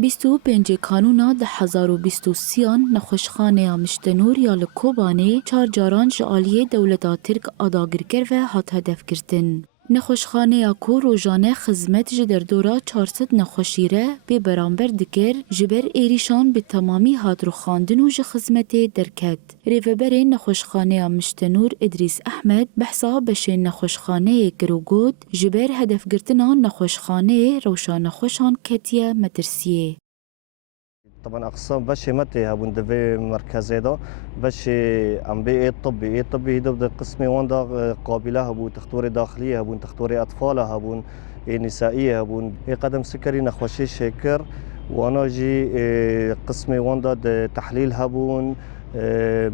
25 کانونا ده 1023 نخوشخانه مشتنور یا لکوبانه 4 جاران جعالیه دولتا ترک آداگرگر و هات هدف گرتن. نخوشخانه یا کو روزانه خدمت جدر دورا 400 نخوشیره به برانبر دکر جبر ایریشان به تمامی هات رو خواندن و خدمت درکت. ریوبر نخوشخانه مشتنور ادریس احمد بحثا بشه نخوشخانه گروگود جبر هدف گرتنا نخوشخانه روشان نخوشان کتیه مترسیه. طبعا اقسام باش متى هبون دفي مركزي دا باش ام بي اي طبي هيدا بدا قسمي واندا قابله هبون تختوري داخليه هبون تختوري اطفال هبون نسائيه هبون قدم سكري نخوشي شكر وانا جي قسمي واندا تحليل هبون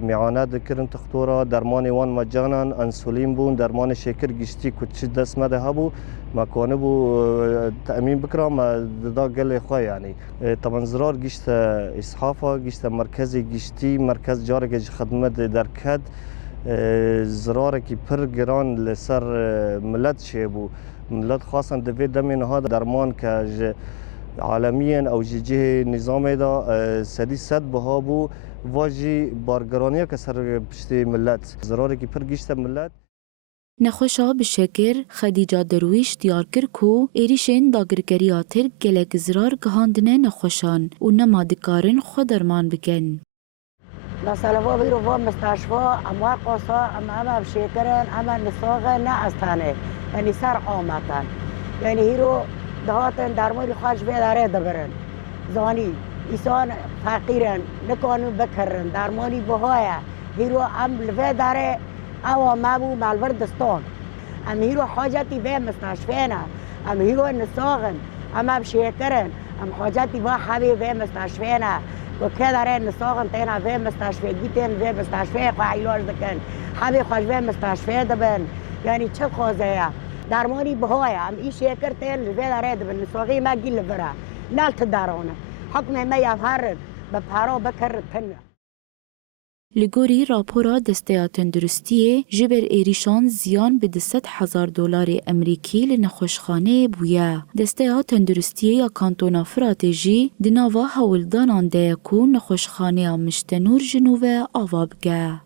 معاناة ذكرن تختورا درمان وان مجانا انسولين بون درمان شكر جشتي كتش دست مده هبو ما كونه بو تأمين بكرة ما دا قال لي خويا يعني طبعا زرار جشت إسحافة جشت مركزي جشتي مركز جارك خدمة دركاد زرار كي بر جران لسر ملت شيبو ملت خاصة دفيد دمين هذا درمان كج عالميا او جهه نظام دا سدي صد بهابو واجی بارگرانی که سر پشتی ملت ضراری که پر گشت ملت نخوشا بشکر خدیجه درویش دیار کر کو ایریشن داگرگری آتر گلک زرار گهاندنه نخوشان و نما دکارن خود درمان بکن. مثلا و بیرو و مستشفى اموال قصا اما بشکرن اما نساغ نه استانه یعنی سر آمدن یعنی هیرو دهاتن درمانی خواهش بیداره دبرن زانی ایسان فقیرن نکانو بکرن درمانی بهایه هیرو ام لفه داره او مابو مالور دستان ام هیرو حاجتی به مستشفینا ام هیرو نساغن ام بشکرن ام حاجتی با حبی به مستشفینا و که داره نساغن تینا به مستشفی گیتن به مستشفی قایلاش دکن حبی خوش به مستشفی دبن یعنی چه خوازه درمانی بهایه ام ای شکر تین لفه داره دبن نساغی ما گیل لفره نالت دارونه حکم ما یافرد به پارا بکرد تنه. لگوری راپورا دسته تندرستیه جبر ایریشان زیان به $200,000 امریکی لنخوشخانه بویا. دسته تندرستیه یا کانتونا فراتیجی دناوا هولدانان ده کو نخوشخانه مشتنور جنوب آوابگه.